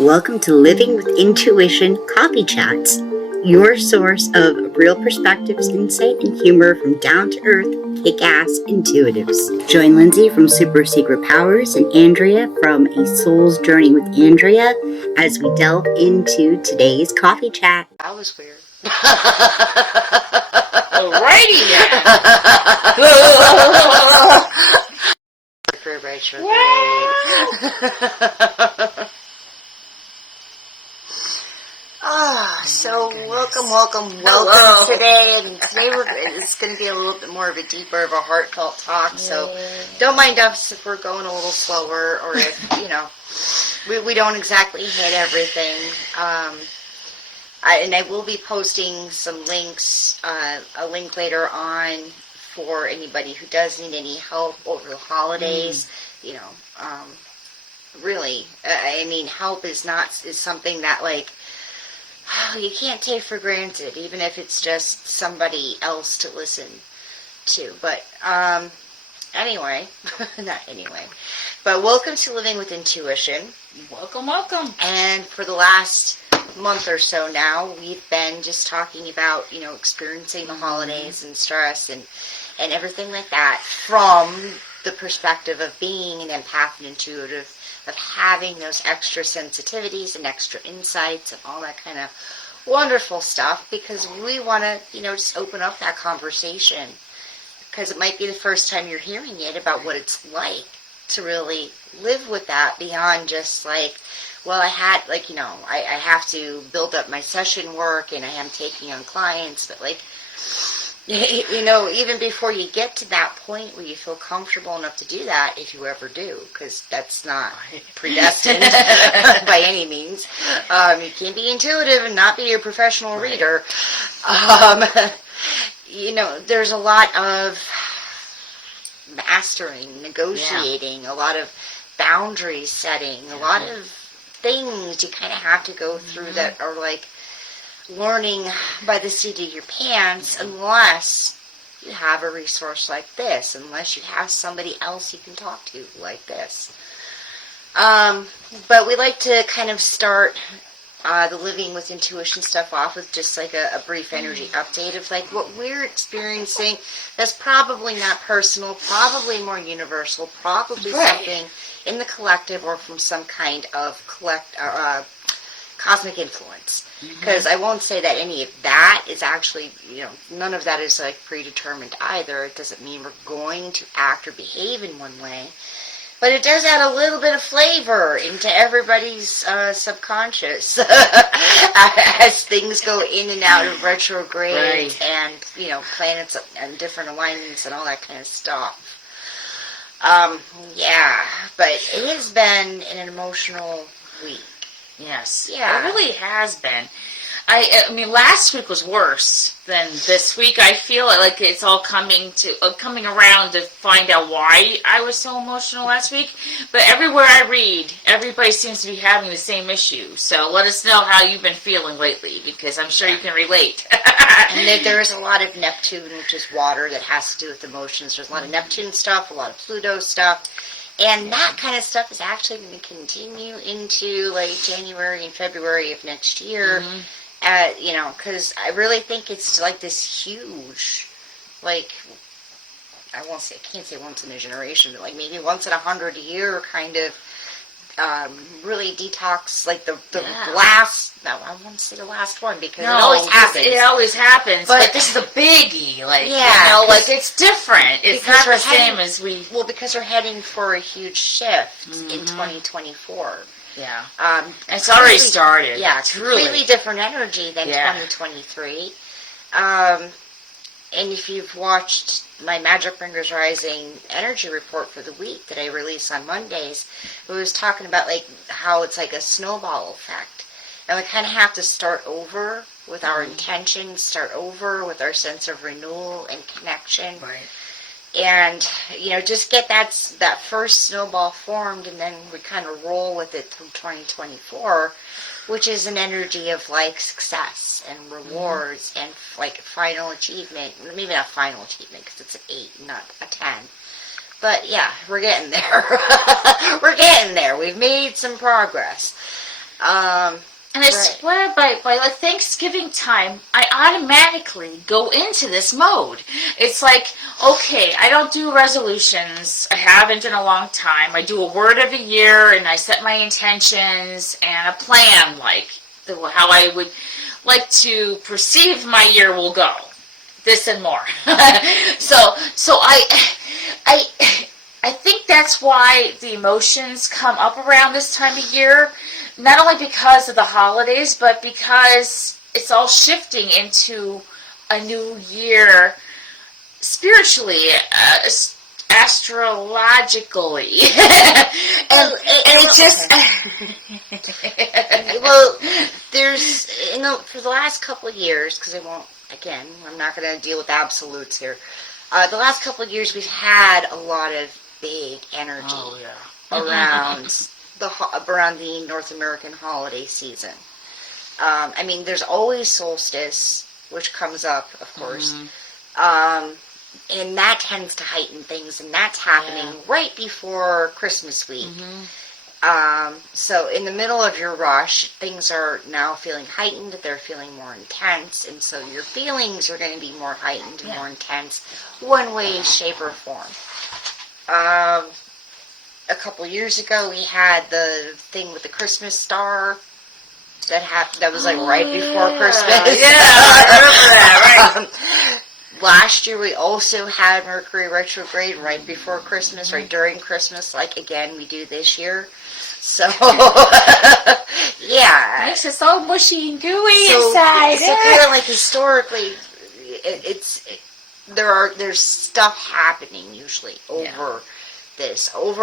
Welcome to Living with Intuition Coffee Chats, your source of real perspectives, insight, and humor from down-to-earth, kick-ass intuitives. Join Lindsay from Super Secret Powers and Andrea from A Soul's Journey with Andrea as we delve into today's coffee chat. That was weird. Alrighty So welcome Hello. today, and today it's going to be a little bit more of a deeper, of a heartfelt talk. So don't mind us if we're going a little slower, or if we don't exactly hit everything. And I will be posting some links, a link later on for anybody who does need any help over the holidays. Really, I mean, help is something that you can't take for granted, even if it's just somebody else to listen to. But anyway, but welcome to Living with Intuition. Welcome. And for the last month or so now, we've been just talking about, experiencing the holidays and stress and everything like that from the perspective of being an empath and intuitive, of having those extra sensitivities and extra insights and all that kind of wonderful stuff, because we want to, just open up that conversation, because it might be the first time you're hearing it about what it's like to really live with that beyond just well, I had, I have to build up my session work and I am taking on clients, but even before you get to that point where you feel comfortable enough to do that, if you ever do, because that's not predestined by any means. You can be intuitive and not be a professional reader. There's a lot of mastering, negotiating, a lot of boundary setting, a lot of things you kind of have to go through that are learning by the seat of your pants, unless you have a resource like this, unless you have somebody else you can talk to like this. But we like to kind of start the Living with Intuition stuff off with just a brief energy update of what we're experiencing that's probably not personal, probably more universal, probably something in the collective or from some kind of cosmic influence. Because I won't say that any of that is actually, none of that is predetermined either. It doesn't mean we're going to act or behave in one way. But it does add a little bit of flavor into everybody's subconscious as things go in and out of retrograde and, planets and different alignments and all that kind of stuff. But it has been an emotional week. Yes. Yeah. It really has been. I mean, last week was worse than this week. I feel like it's all coming around to find out why I was so emotional last week. But everywhere I read, everybody seems to be having the same issue. So let us know how you've been feeling lately, because I'm sure you can relate. And there is a lot of Neptune, which is water, that has to do with emotions. There's a lot of Neptune stuff, a lot of Pluto stuff. And that kind of stuff is actually going to continue into January and February of next year. Because I really think it's this huge, I can't say once in a generation, but maybe once in 100 year kind of really detox, the last, no, I won't say the last one, because it always happens. It always happens, but this is the biggie, it's different. It's not the same as we... Well, because we're heading for a huge shift in 2024. Yeah. It's already started. Yeah, it's completely different energy than 2023. And if you've watched my Magic Bringers Rising energy report for the week that I release on Mondays, it was talking about how it's a snowball effect. And we kind of have to start over with our intentions, start over with our sense of renewal and connection. Right. And, just get that first snowball formed, and then we kind of roll with it through 2024, which is an energy of success and rewards and final achievement. Maybe not final achievement, because it's an 8, not a 10. But yeah, we're getting there. We're getting there. We've made some progress. And I swear by like Thanksgiving time, I automatically go into this mode. It's like, okay, I don't do resolutions. I haven't in a long time. I do a word of the year, and I set my intentions and a plan, like how I would like to perceive my year will go. This and more. So I think that's why the emotions come up around this time of year, not only because of the holidays, but because it's all shifting into a new year spiritually, astrologically. and it just... Well, there's, for the last couple of years, because I'm not going to deal with absolutes here. The last couple of years, we've had a lot of big energy around the North American holiday season. There's always solstice, which comes up, of course, and that tends to heighten things, and that's happening right before Christmas week. So in the middle of your rush, things are now feeling heightened, they're feeling more intense, and so your feelings are going to be more heightened and more intense, one way, shape, or form. A couple years ago, we had the thing with the Christmas star that happened. That was right before Christmas. Yeah, I remember that. Right. Last year, we also had Mercury retrograde right before Christmas, right during Christmas, like again we do this year. So, yeah, makes us all mushy and gooey inside. So kind of like historically, there's stuff happening usually over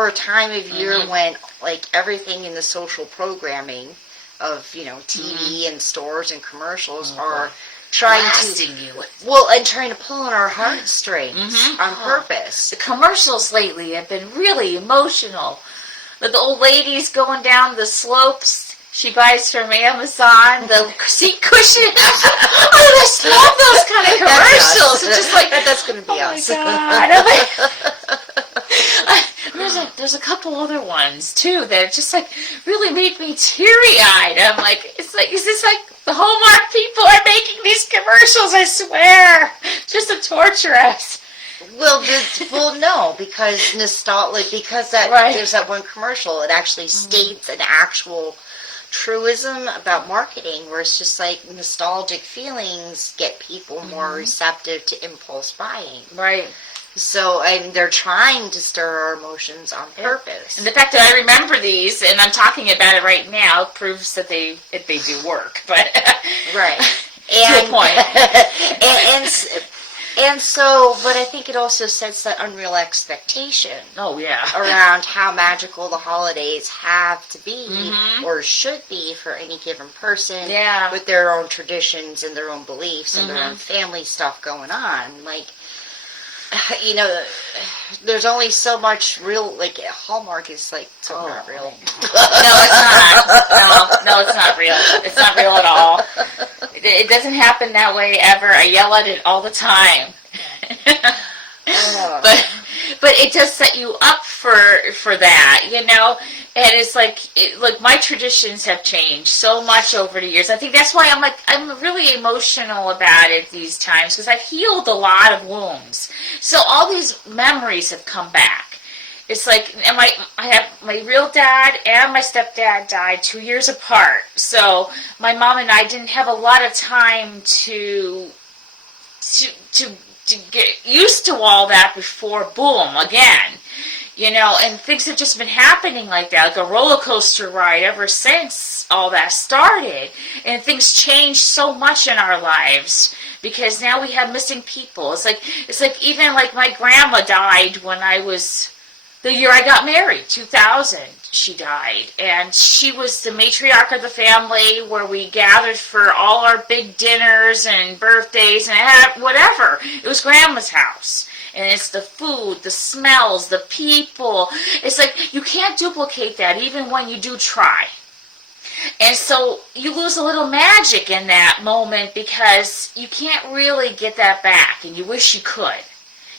a time of year when everything in the social programming of TV and stores and commercials are trying trying to pull on our heartstrings on purpose. The commercials lately have been really emotional. The old lady's going down the slopes. She buys from Amazon the seat cushions. I just love those kind of commercials. It's just like that's going to be us. God. There's a couple other ones too that just really made me teary-eyed. I'm like, is this the Hallmark people are making these commercials? I swear, just to torture us. Well, no, because there's that one commercial. It actually states an actual truism about marketing, where it's just nostalgic feelings get people more receptive to impulse buying. Right. So, they're trying to stir our emotions on purpose. And the fact that I remember these, and I'm talking about it right now, proves that they do work. But right. To a point. And so, but I think it also sets that unreal expectation. Oh, yeah. Around how magical the holidays have to be or should be for any given person. Yeah. With their own traditions and their own beliefs and their own family stuff going on. There's only so much real, Hallmark is so not real. No, it's not. No, it's not real. It's not real at all. It doesn't happen that way ever. I yell at it all the time. But it does set you up for that, And it's my traditions have changed so much over the years. I think that's why I'm really emotional about it these times, because I've healed a lot of wounds. So all these memories have come back. It's and I have my real dad and my stepdad died 2 years apart. So my mom and I didn't have a lot of time to get used to all that before boom again. And things have just been happening like that, like a roller coaster ride ever since all that started. And things changed so much in our lives because now we have missing people. It's like even my grandma died when I was the year I got married, 2000. She died, and she was the matriarch of the family, where we gathered for all our big dinners and birthdays and whatever. It was Grandma's house. And it's the food, the smells, the people. It's you can't duplicate that even when you do try. And so you lose a little magic in that moment because you can't really get that back, and you wish you could.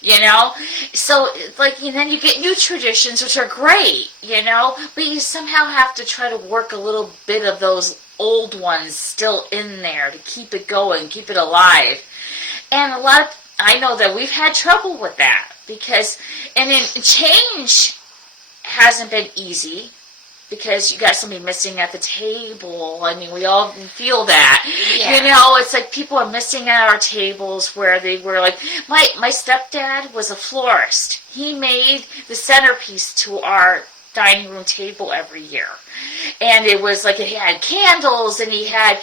you know? So, like, and then you get new traditions, which are great, you know? But you somehow have to try to work a little bit of those old ones still in there to keep it going, keep it alive. And I know that we've had trouble with that because, and then change hasn't been easy because you got somebody missing at the table. I mean, we all feel that. Yeah. You know, it's like people are missing at our tables where they were like, my stepdad was a florist. He made the centerpiece to our dining room table every year. And it was like, it had candles and he had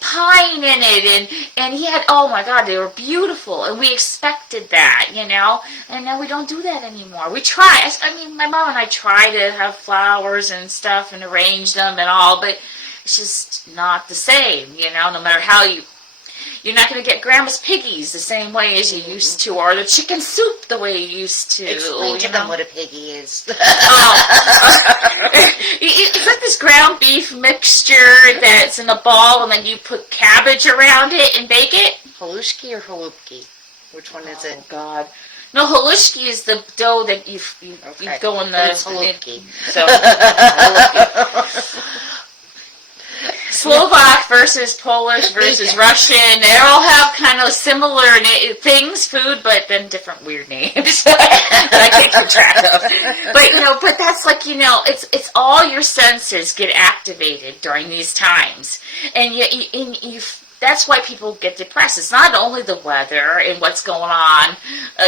pine in it and he had, oh my God, they were beautiful. And we expected that, you know, and now we don't do that anymore. We try, I mean, my mom and I try to have flowers and stuff and arrange them and all, but it's just not the same, you know, no matter how you're not going to get Grandma's piggies the same way as you used to, or the chicken soup the way you used to. Explain to them what a piggy is. It's like this ground beef mixture that's in a ball, and then you put cabbage around it and bake it. Halushki or halupki? Which one is it? Oh, God. No, halushki is the dough that you go in the... It's halupki. So, halupki. Slovak versus Polish versus Russian, they all have kind of similar things, food, but then different weird names that I can't keep track of. But, you know, but that's like, you know, it's all your senses get activated during these times. And you that's why people get depressed. It's not only the weather and what's going on,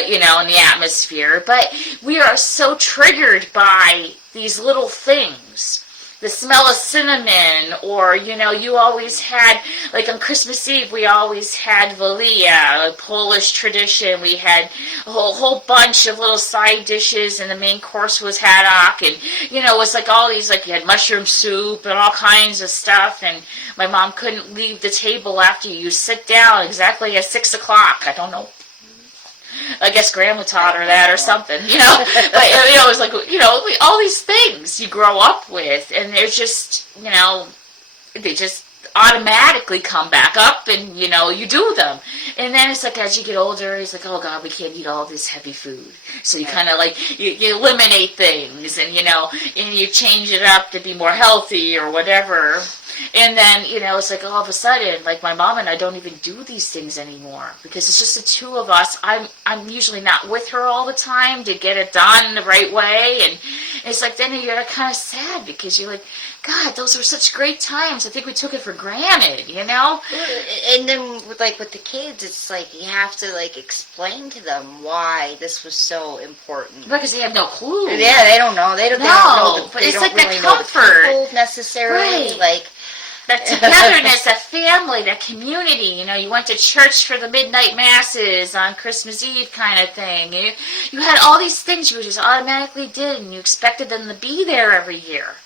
you know, in the atmosphere, but we are so triggered by these little things. The smell of cinnamon, or, you know, you always had, like on Christmas Eve, we always had valia, a Polish tradition. We had a whole bunch of little side dishes, and the main course was haddock, and, you know, it was like all these, like you had mushroom soup and all kinds of stuff, and my mom couldn't leave the table after you sit down exactly at 6 o'clock. I don't know. I guess Grandma taught her that or something, you know. But, you know, it was like, you know, all these things you grow up with, and they're just, you know, they just automatically come back up, and, you know, you do them. And then it's like, as you get older, it's like, oh, God, we can't eat all this heavy food. So you kind of like, you eliminate things, and, you know, and you change it up to be more healthy or whatever. And then, you know, it's like all of a sudden, like my mom and I don't even do these things anymore because it's just the two of us. I'm usually not with her all the time to get it done the right way. And it's like then you're kind of sad because you're like, God, those were such great times. I think we took it for granted, you know? And then, like, with the kids, it's like you have to, like, explain to them why this was so important. Because they have no clue. Yeah, they don't know. They don't know. But it's like the comfort. Necessarily. Right. Like, that togetherness, that family, that community. You know, you went to church for the midnight masses on Christmas Eve kind of thing. You had all these things you just automatically did, and you expected them to be there every year.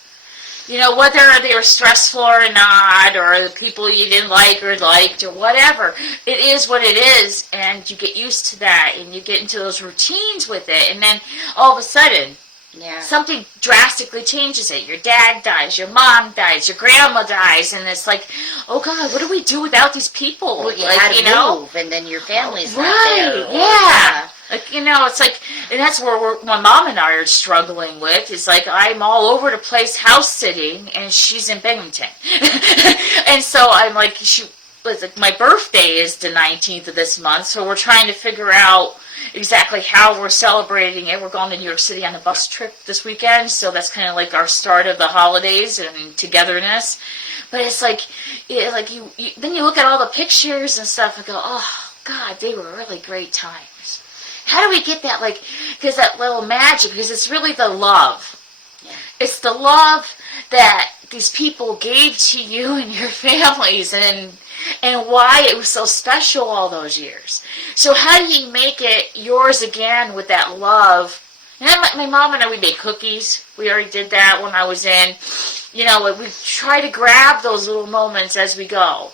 You know, whether they were stressful or not, or the people you didn't like or liked or whatever. It is what it is, and you get used to that, and you get into those routines with it, and then all of a sudden, something drastically changes it. Your dad dies, your mom dies, your grandma dies, and it's like, oh God, what do we do without these people? Well, you like, had to know? Move, and then your family's right, not there. Yeah. Like, you know, it's like, and that's where my mom and I are struggling with. It's like, I'm all over the place house sitting, and she's in Binghamton. And so I'm like, my birthday is the 19th of this month, so we're trying to figure out exactly how we're celebrating it. We're going to New York City on a bus trip this weekend, so that's kind of like our start of the holidays and togetherness. But it's like, you then you look at all the pictures and stuff and go, oh God, they were really great times. How do we get that, like, because that little magic, because it's really the love. Yeah. It's the love that these people gave to you and your families, and why it was so special all those years. So how do you make it yours again with that love? And then my mom and I, we made cookies. We already did that when I was in. You know, we try to grab those little moments as we go.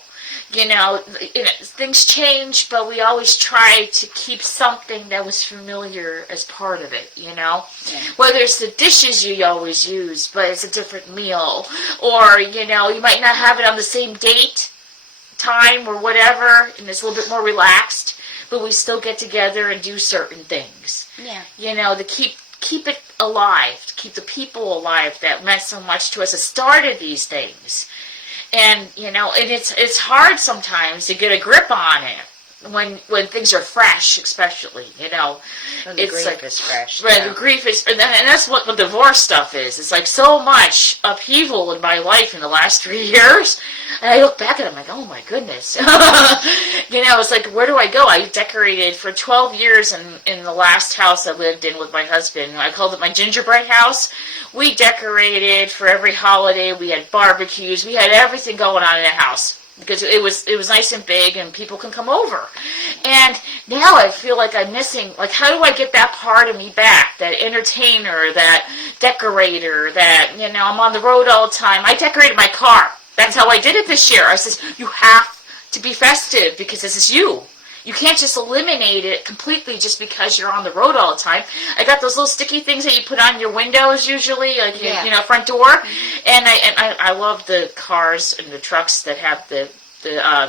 You know, things change, but we always try to keep something that was familiar as part of it, you know? Yeah. Whether it's the dishes you always use, but it's a different meal. Or, you know, you might not have it on the same date, time, or whatever, and it's a little bit more relaxed. but we still get together and do certain things. Yeah. You know, to keep it alive, to keep the people alive that meant so much to us, that started these things. And, you know, and it's hard sometimes to get a grip on it. When things are fresh, especially, you know, when the grief is fresh. Right, the grief is, and that's what the divorce stuff is. It's like so much upheaval in my life in the last 3 years, and I look back at it, I'm like, oh my goodness, you know, it's like, where do I go? I decorated for 12 years in the last house I lived in with my husband. I called it my gingerbread house. We decorated for every holiday. We had barbecues. We had everything going on in the house. Because it was nice and big and people can come over. And now I feel like I'm missing, like, how do I get that part of me back? That entertainer, that decorator, that, you know, I'm on the road all the time. I decorated my car. That's how I did it this year. I says, you have to be festive because this is you. You can't just eliminate it completely just because you're on the road all the time. I got those little sticky things that you put on your windows usually, like you know, front door. And I love the cars and the trucks that have the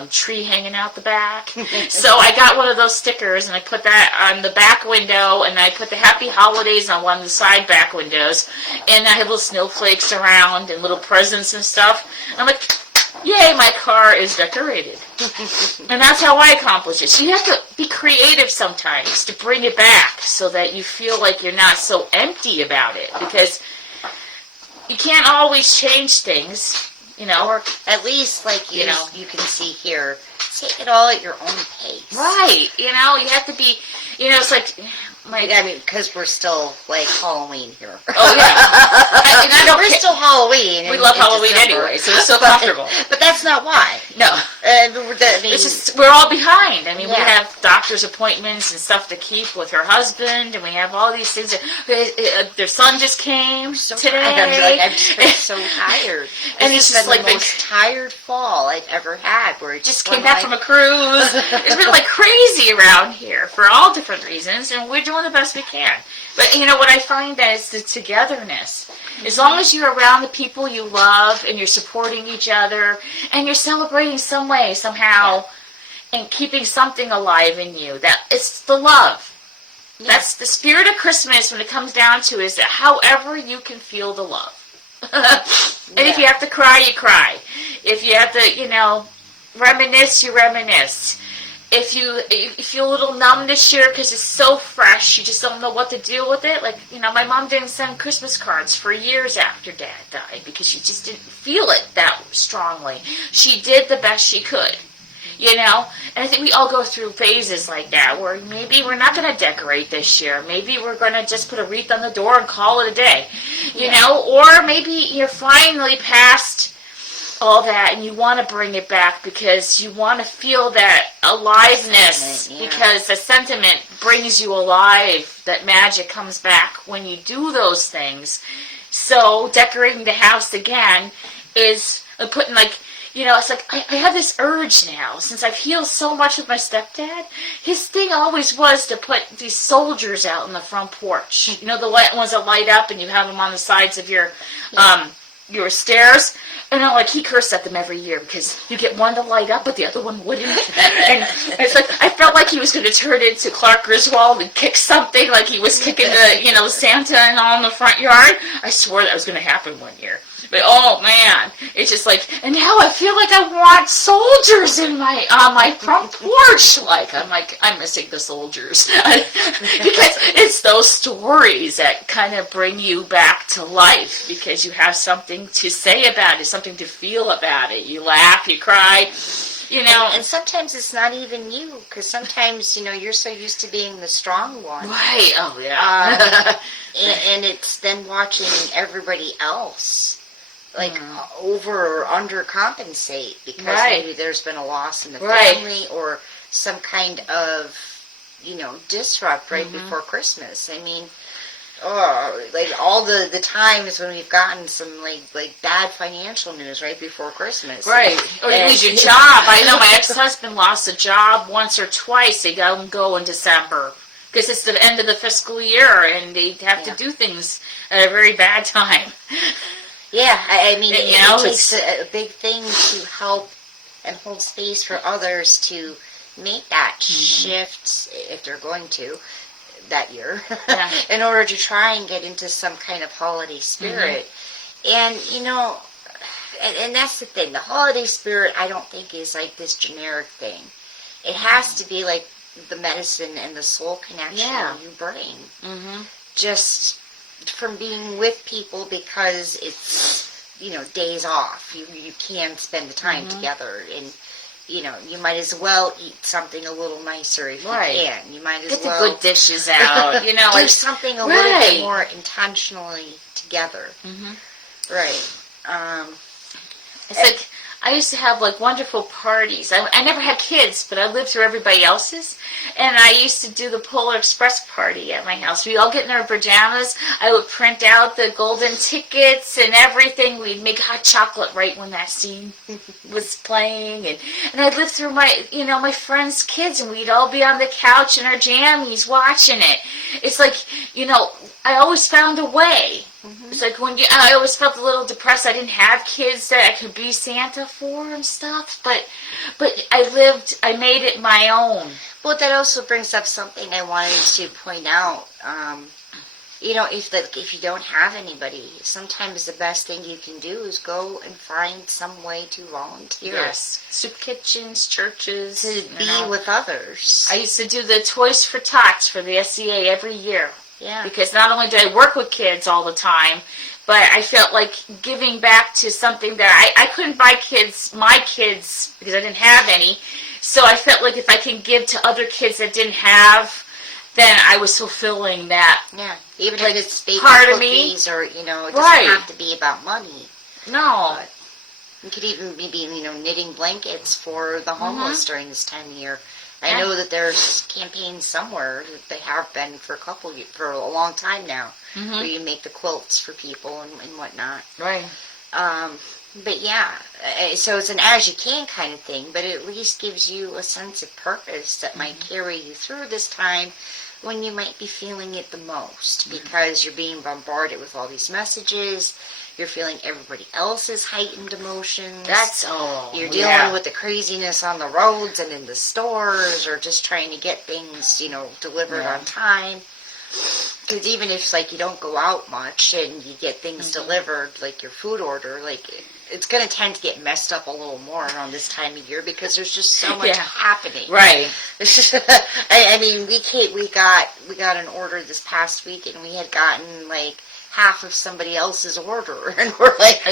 tree hanging out the back. So I got one of those stickers and I put that on the back window, and I put the Happy Holidays on one of the side back windows. And I have little snowflakes around and little presents and stuff. And I'm like, yay, my car is decorated. And that's how I accomplish it. So you have to be creative sometimes to bring it back so that you feel like you're not so empty about it. Because you can't always change things, you know. Or at least, like, you know, you can see here, take it all at your own pace. Right. You know, you have to be, you know, it's like... I mean, because we're still, like, Halloween here. Oh, yeah. We're still Halloween. We love Halloween anyway, so it's so comfortable. But that's not why. No. I mean, it's just, we're all behind. I mean, we have doctor's appointments and stuff to keep with her husband, and we have all these things. Their son just came today. I'm just been so tired. And it's just been the most tired fall I've ever had. Where it just came back from a cruise. It's been like crazy around here for all different reasons, and we're doing the best we can. But you know what I find that is the togetherness. As long as you're around the people you love and you're supporting each other and you're celebrating some way, somehow, and keeping something alive in you, that it's the love. Yeah. That's the spirit of Christmas when it comes down to is that however you can feel the love. And if you have to cry, you cry. If you have to, you know, reminisce, you reminisce. If you feel a little numb this year because it's so fresh, you just don't know what to do with it. Like, you know, my mom didn't send Christmas cards for years after Dad died because she just didn't feel it that strongly. She did the best she could, you know? And I think we all go through phases like that where maybe we're not going to decorate this year. Maybe we're going to just put a wreath on the door and call it a day, you know? Or maybe you're finally past all that and you want to bring it back because you want to feel that aliveness, because the sentiment brings you alive. That magic comes back when you do those things. So decorating the house again is putting, like, you know, it's like I have this urge now, since I've healed so much with my stepdad. His thing always was to put these soldiers out on the front porch. You know, the ones that light up and you have them on the sides of your stairs. And like, he cursed at them every year because you get one to light up, but the other one wouldn't. And it's like, I felt like he was going to turn into Clark Griswold and kick something, like he was kicking the, you know, Santa and all in the front yard. I swore that was going to happen one year. But oh man, it's just like, and now I feel like I want soldiers in my front porch. I'm missing the soldiers because it's those stories that kind of bring you back to life because you have something to say about it, something to feel about it. You laugh, you cry, you know. And sometimes it's not even you, because sometimes, you know, you're so used to being the strong one. Right. Oh yeah. And it's then watching everybody else, like, over or undercompensate because maybe there's been a loss in the family or some kind of, you know, disrupt right before Christmas. I mean, like all the times when we've gotten some like bad financial news right before Christmas. Right. Or you lose your job. I know my ex-husband lost a job once or twice. They got him go in December because it's the end of the fiscal year and they have to do things at a very bad time. Yeah, I mean, it takes a big thing to help and hold space for others to make that shift if they're going to that year Yeah. in order to try and get into some kind of holiday spirit. And, and that's the thing. The holiday spirit, I don't think, is like this generic thing. It has to be like the medicine and the soul connection you bring. Just from being with people because it's, days off. You can spend the time together, and you might as well eat something a little nicer if you can. You might as Get well the good dishes out. do something a little bit more intentionally together. Right. It's like I used to have like wonderful parties. I never had kids, but I lived through everybody else's. And I used to do the Polar Express party at my house. We all get in our pajamas. I would print out the golden tickets and everything. We'd make hot chocolate right when that scene was playing. And I'd live through my friends' kids, and we'd all be on the couch in our jammies watching it. It's like, I always found a way. It's like I always felt a little depressed. I didn't have kids that I could be Santa for and stuff, but I made it my own. Well, that also brings up something I wanted to point out. If you don't have anybody, sometimes the best thing you can do is go and find some way to volunteer. Yes, soup kitchens, churches, to be with others. I used to do the Toys for Tots for the SCA every year. Yeah. Because not only did I work with kids all the time, but I felt like giving back to something that I couldn't buy my kids, because I didn't have any. So I felt like if I can give to other kids that didn't have, then I was fulfilling that. Yeah. Even if it's baking part cookies or, it doesn't have to be about money. No. But you could even be, knitting blankets for the homeless during this time of year. I know that there's campaigns somewhere that they have been for a long time now, where you make the quilts for people and whatnot. Right. But yeah, so it's an as you can kind of thing, but it at least gives you a sense of purpose that might carry you through this time when you might be feeling it the most, because you're being bombarded with all these messages. You're feeling everybody else's heightened emotions. You're dealing with the craziness on the roads and in the stores, or just trying to get things, delivered on time. Because even if, you don't go out much and you get things delivered, like your food order, it's going to tend to get messed up a little more around this time of year because there's just so much happening. Right. I mean, we got an order this past week, and we had gotten, half of somebody else's order, and we're like, I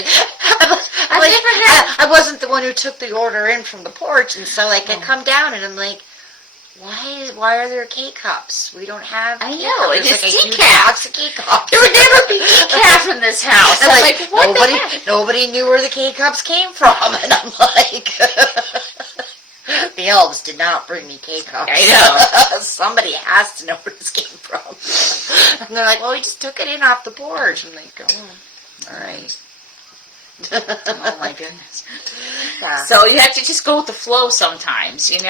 wasn't the one who took the order in from the porch, and so I come down and I'm like, why are there K-cups? We don't have. I know, it is decaf. Box of K-cups. There would never be decaf in this house. I'm like, what nobody knew where the K-cups came from, and I'm like. The elves did not bring me K-cups. I know. Somebody has to know where this came from. And they're like, well, we just took it in off the porch. I'm like, all right. Oh, my goodness. Yeah. So you have to just go with the flow sometimes, And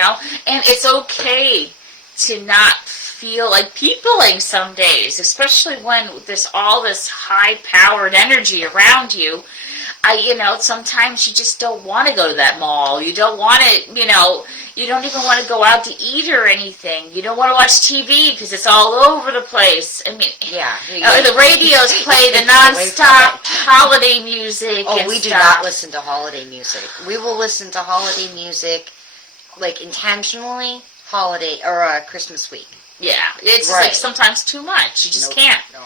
it's okay to not feel like peopling some days, especially when there's all this high-powered energy around you. Sometimes you just don't want to go to that mall. You don't want to, you don't even want to go out to eat or anything. You don't want to watch TV because it's all over the place. I mean, the radios play the nonstop holiday music. Oh, we do not listen to holiday music. We will listen to holiday music, intentionally, holiday or Christmas week. Yeah, it's sometimes too much. You just can't. No.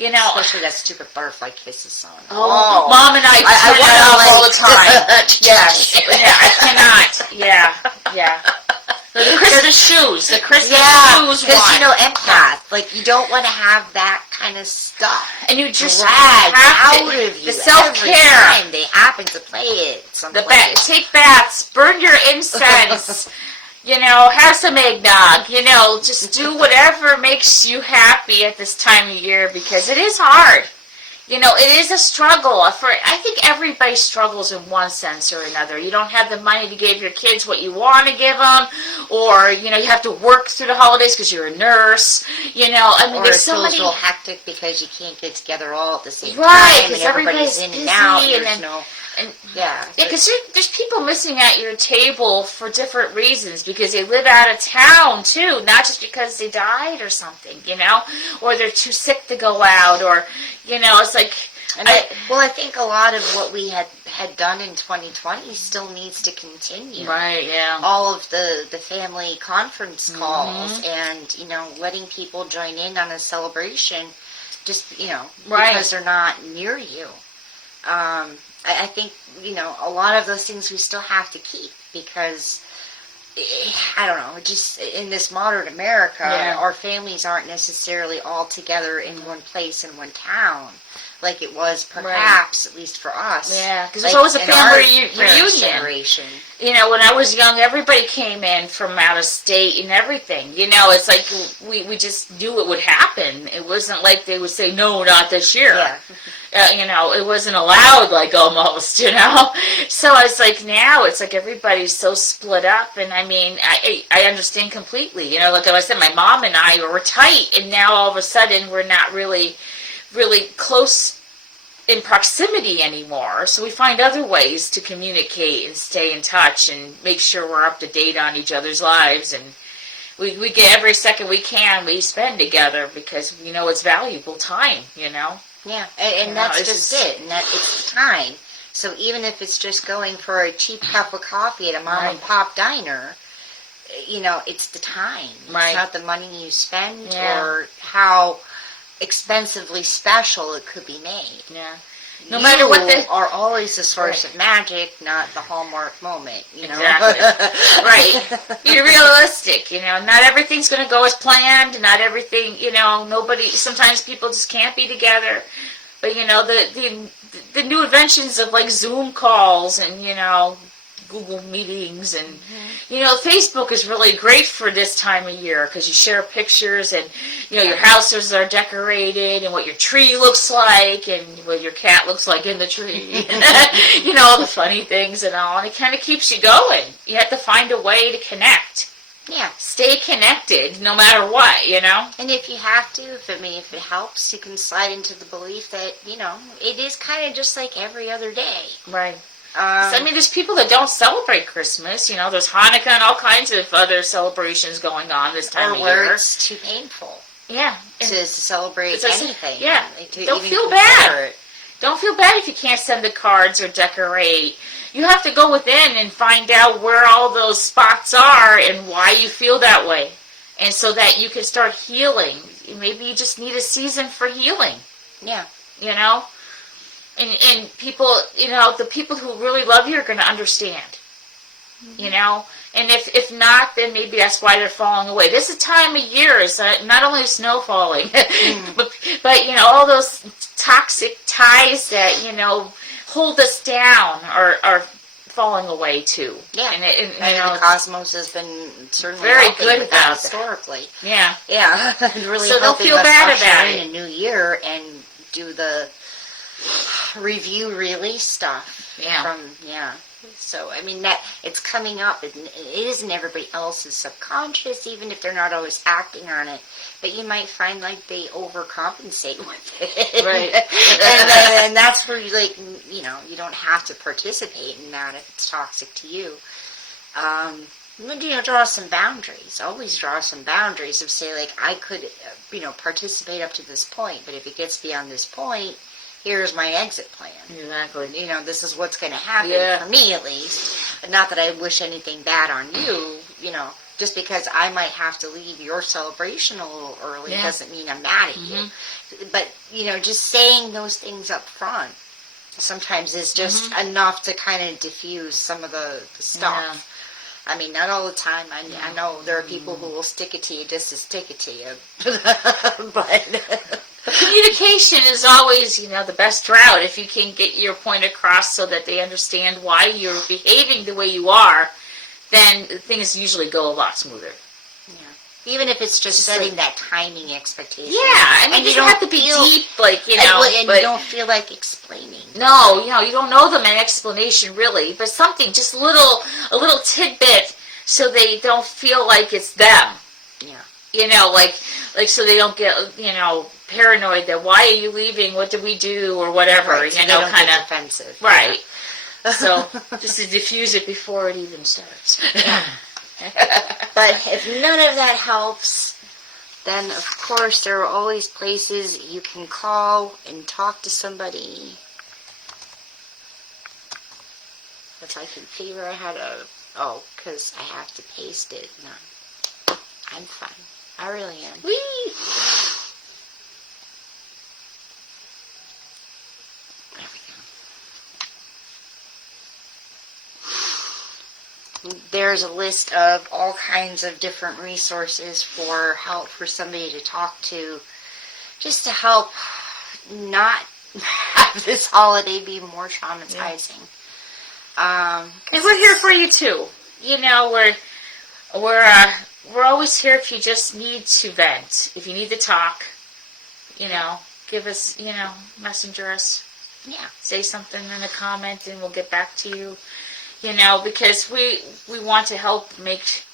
Especially that stupid butterfly kisses song. Oh, Mom and I turn it off all the time. Yes. I cannot. Yeah. The Christmas shoes. The Christmas shoes one. Because, Empath, you don't want to have that kind of stuff. And you just drag out of you. The self-care. Every time they happen to play it. Take baths. Burn your incense. Have some eggnog, just do whatever makes you happy at this time of year, because it is hard. It is a struggle. I think everybody struggles in one sense or another. You don't have the money to give your kids what you want to give them, or, you have to work through the holidays because you're a nurse. Or there's it so feels many... real hectic because you can't get together all at the same time. Right, because and everybody's in and out. And yeah, because there's people missing at your table for different reasons, because they live out of town too, not just because they died or something, or they're too sick to go out, or it's like. And I think a lot of what we had done in 2020 still needs to continue. Right, yeah. All of the family conference calls and, letting people join in on a celebration just, right. because they're not near you. I think, a lot of those things we still have to keep because, I don't know, just in this modern America, our families aren't necessarily all together in one place, in one town. Like it was, perhaps, at least for us. Yeah, because there's always a family reunion. Generation. When I was young, everybody came in from out of state and everything. It's like we just knew it would happen. It wasn't like they would say, no, not this year. Yeah. It wasn't allowed, like, almost, So it's like now, it's like everybody's so split up. And, I understand completely. Like I said, my mom and I were tight, and now all of a sudden we're not really close in proximity anymore, so we find other ways to communicate and stay in touch and make sure we're up to date on each other's lives, and we get every second we spend together because it's valuable time, Yeah, and that's just it, and that it's time. So even if it's just going for a cheap cup of coffee at a mom and pop diner, it's the time. Right. It's not the money you spend or how expensively special it could be made. Yeah. No matter what are always the source of magic, not the hallmark moment. Exactly. Right. You're realistic. Not everything's going to go as planned. Not everything. Nobody. Sometimes people just can't be together. But the new inventions of like Zoom calls and Google meetings and Facebook is really great for this time of year because you share pictures and your houses are decorated and what your tree looks like and what your cat looks like in the tree all the funny things and all, and it kind of keeps you going. You have to find a way to connect. Yeah. Stay connected no matter what, And if you have to, if it helps, you can slide into the belief that, it is kind of just like every other day. Right. There's people that don't celebrate Christmas. There's Hanukkah and all kinds of other celebrations going on this time of year. Or it's too painful. Yeah. To celebrate anything. Yeah. Don't feel bad. Don't feel bad if you can't send the cards or decorate. You have to go within and find out where all those spots are and why you feel that way. And so that you can start healing. Maybe you just need a season for healing. Yeah. And people, the people who really love you are going to understand, And if not, then maybe that's why they're falling away. This is a time of year, is not only snow falling, but all those toxic ties that, hold us down are falling away too. Yeah. And the cosmos has been certainly very good with that historically. Yeah. Yeah. Really, so they'll feel bad about it. In a new year and do the review release stuff. Yeah. So that it's coming up. It isn't everybody else's subconscious, even if they're not always acting on it. But you might find like they overcompensate with it. Right. and that's where you don't have to participate in that if it's toxic to you. Draw some boundaries. Always draw some boundaries of say like I could, participate up to this point, but if it gets beyond this point, here's my exit plan. Exactly. This is what's going to happen for me at least. Not that I wish anything bad on you, just because I might have to leave your celebration a little early doesn't mean I'm mad at you. But, just saying those things up front sometimes is just enough to kind of diffuse some of the stuff. Yeah. Not all the time. I know there are people who will stick it to you just to stick it to you. But communication is always, the best route. If you can get your point across so that they understand why you're behaving the way you are, then things usually go a lot smoother. Yeah. Even if it's just setting that timing expectation. Yeah, and you don't have to be deep, and you don't feel like explaining. No, you don't know them an explanation really, but something, just a little tidbit, so they don't feel like it's them. Yeah. Like so they don't get, paranoid that why are you leaving? What did we do or whatever? Right, so they don't kind get of defensive. Right. So just to diffuse it before it even starts. But if none of that helps, then of course there are always places you can call and talk to somebody. If I can figure out how to, because I have to paste it. No, I'm fine. I really am. Whee! There we go. There's a list of all kinds of different resources for help for somebody to talk to, just to help not have this holiday be more traumatizing. And we're here for you too. You know, we're always here if you just need to vent. If you need to talk, you know, give us, you know, messenger us. Yeah. Say something in a comment and we'll get back to you. You know, because we want to help make,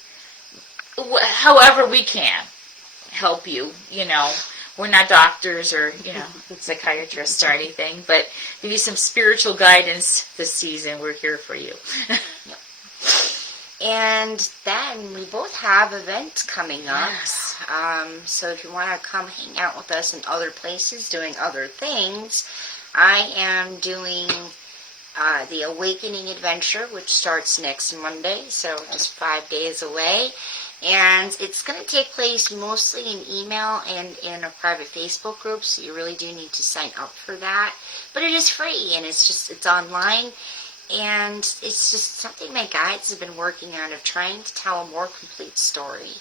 however we can, help you, you know. We're not doctors or, you know, psychiatrists or anything, but if you need some spiritual guidance this season, we're here for you. And then we both have events coming up. Yes. So if you want to come hang out with us in other places doing other things, I am doing the Awakening Adventure, which starts next Monday, so just 5 days away. And it's going to take place mostly in email and in a private Facebook group, so you really do need to sign up for that. But it is free, and it's online. And it's just something my guides have been working on, of trying to tell a more complete story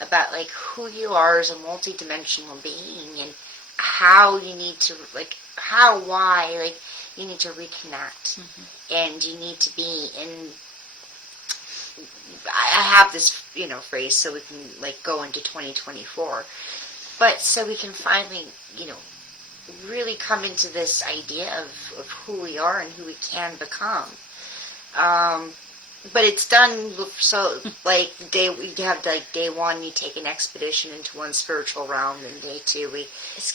about, like, who you are as a multidimensional being and how you need to, like, you need to reconnect. Mm-hmm. And you need to be in, I have this, you know, phrase so we can, like, go into 2024. But so we can finally, you know, really come into this idea of who we are and who we can become. But it's done so, like, we have, like, day one, you take an expedition into one spiritual realm, and day two, we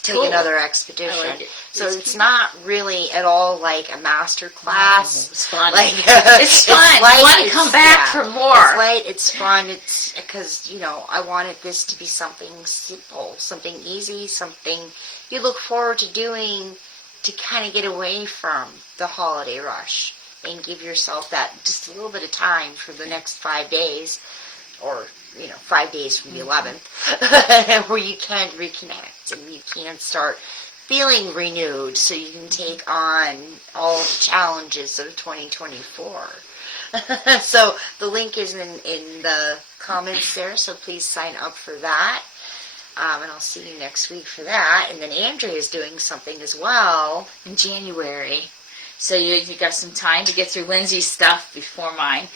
take another expedition. I like it. So it's not really at all like a master class. It's fun. Like, it's fun. You want to come back for more. It's light, it's fun, it's, because, you know, I wanted this to be something simple, something easy, something you look forward to doing to kind of get away from the holiday rush. And give yourself that just a little bit of time for the next 5 days, or, you know, 5 days from the 11th, where you can reconnect and you can start feeling renewed, so you can take on all the challenges of 2024. So the link is in the comments there, so please sign up for that. And I'll see you next week for that. And then Andrea is doing something as well in January. So you got some time to get through Lindsay's stuff before mine.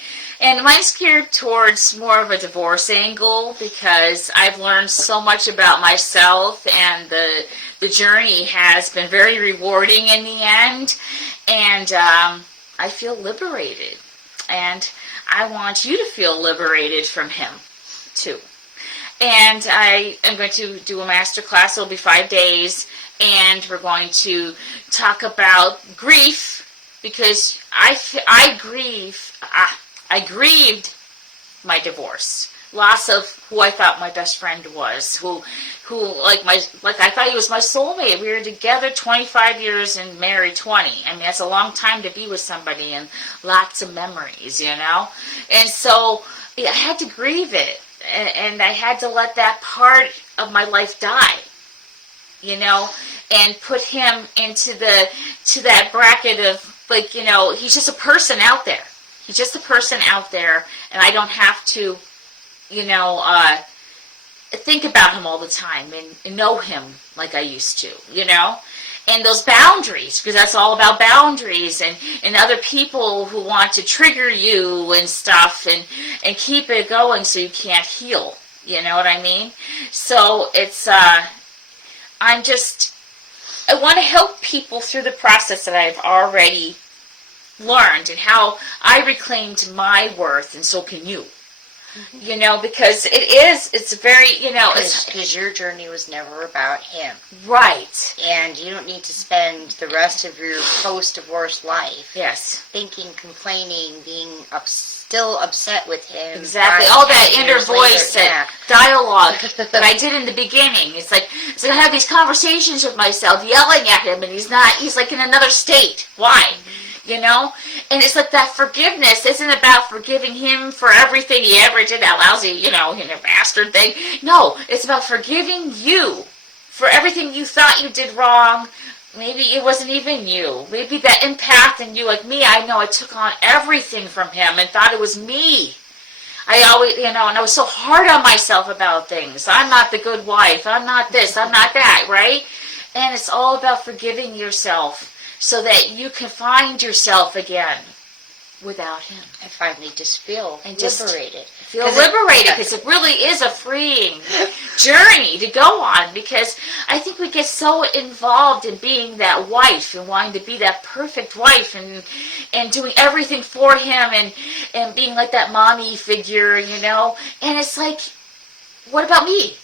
And mine's geared towards more of a divorce angle, because I've learned so much about myself, and the journey has been very rewarding in the end. And I feel liberated. And I want you to feel liberated from him, too. And I am going to do a master class. It'll be 5 days. And we're going to talk about grief, because I grieved my divorce, loss of who I thought my best friend was, who I thought he was my soulmate. We were together 25 years and married 20. I mean, that's a long time to be with somebody, and lots of memories, you know. And so I had to grieve it, and I had to let that part of my life die. You know, and put him into that bracket of, like, you know, he's just a person out there. He's just a person out there, and I don't have to, you know, think about him all the time and know him like I used to, you know. And those boundaries, because that's all about boundaries, and other people who want to trigger you and stuff, and keep it going so you can't heal. You know what I mean? So it's I want to help people through the process that I've already learned, and how I reclaimed my worth, and so can you. You know, because it's very, you know, it's because your journey was never about him. Right. And you don't need to spend the rest of your post-divorce life thinking, complaining, being still upset with him. Exactly. All that inner voice, that dialogue that I did in the beginning. It's like I have these conversations with myself, yelling at him, and he's like in another state. Why? You know? And it's like that forgiveness isn't about forgiving him for everything he ever did, that lousy, you know, bastard thing. No, it's about forgiving you for everything you thought you did wrong. Maybe it wasn't even you. Maybe that empath in you, like me, I know I took on everything from him and thought it was me. I always, you know, and I was so hard on myself about things. I'm not the good wife. I'm not this. I'm not that, right? And it's all about forgiving yourself, so that you can find yourself again without him. And finally just feel liberated. Feel liberated, because it really is a freeing journey to go on, because I think we get so involved in being that wife and wanting to be that perfect wife and doing everything for him and being like that mommy figure, you know. And it's like, what about me?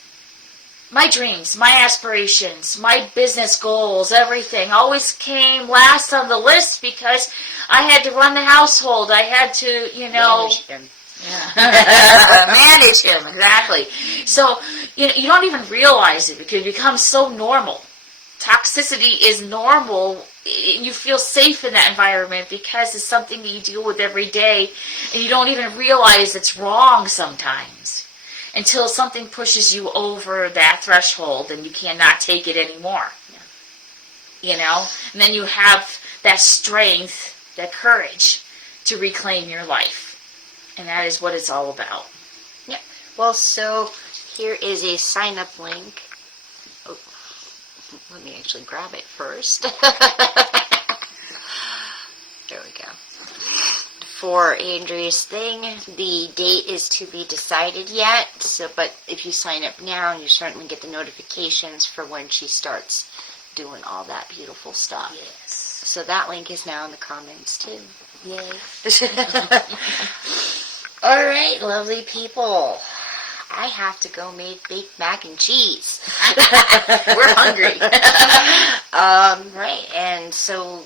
My dreams, my aspirations, my business goals, everything always came last on the list because I had to run the household. I had to, you know... Manage him. Yeah. Manage him, exactly. So, you don't even realize it because it becomes so normal. Toxicity is normal. You feel safe in that environment because it's something that you deal with every day, and you don't even realize it's wrong sometimes, until something pushes you over that threshold and you cannot take it anymore. You know? And then you have that strength, that courage to reclaim your life. And that is what it's all about. Yeah. Well, so here is a sign-up link. Oh, let me actually grab it first. There we go. For Andrea's thing, the date is to be decided yet. So, but if you sign up now, you certainly get the notifications for when she starts doing all that beautiful stuff. Yes. So that link is now in the comments too. Yay. All right, lovely people. I have to go make baked mac and cheese. We're hungry. Right, and so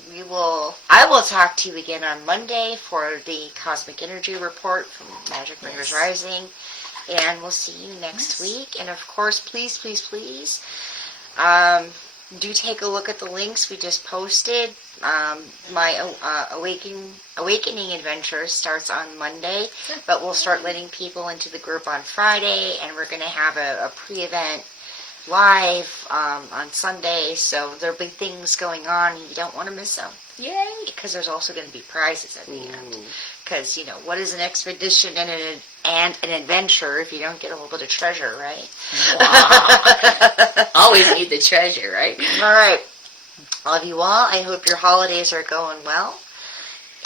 I will talk to you again on Monday for the Cosmic Energy Report from Magic Ringers Rising, and we'll see you next week. And of course, please, please, please, do take a look at the links we just posted. My Awakening Adventure starts on Monday, but we'll start letting people into the group on Friday, and we're going to have a pre-event live on Sunday, so there'll be things going on, and you don't want to miss them. Yay! Because there's also going to be prizes at the end. Because, you know, what is an expedition and an adventure if you don't get a little bit of treasure, right? Wow. Always need the treasure, right? All right. Love you all. I hope your holidays are going well.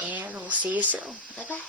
And we'll see you soon. Bye-bye.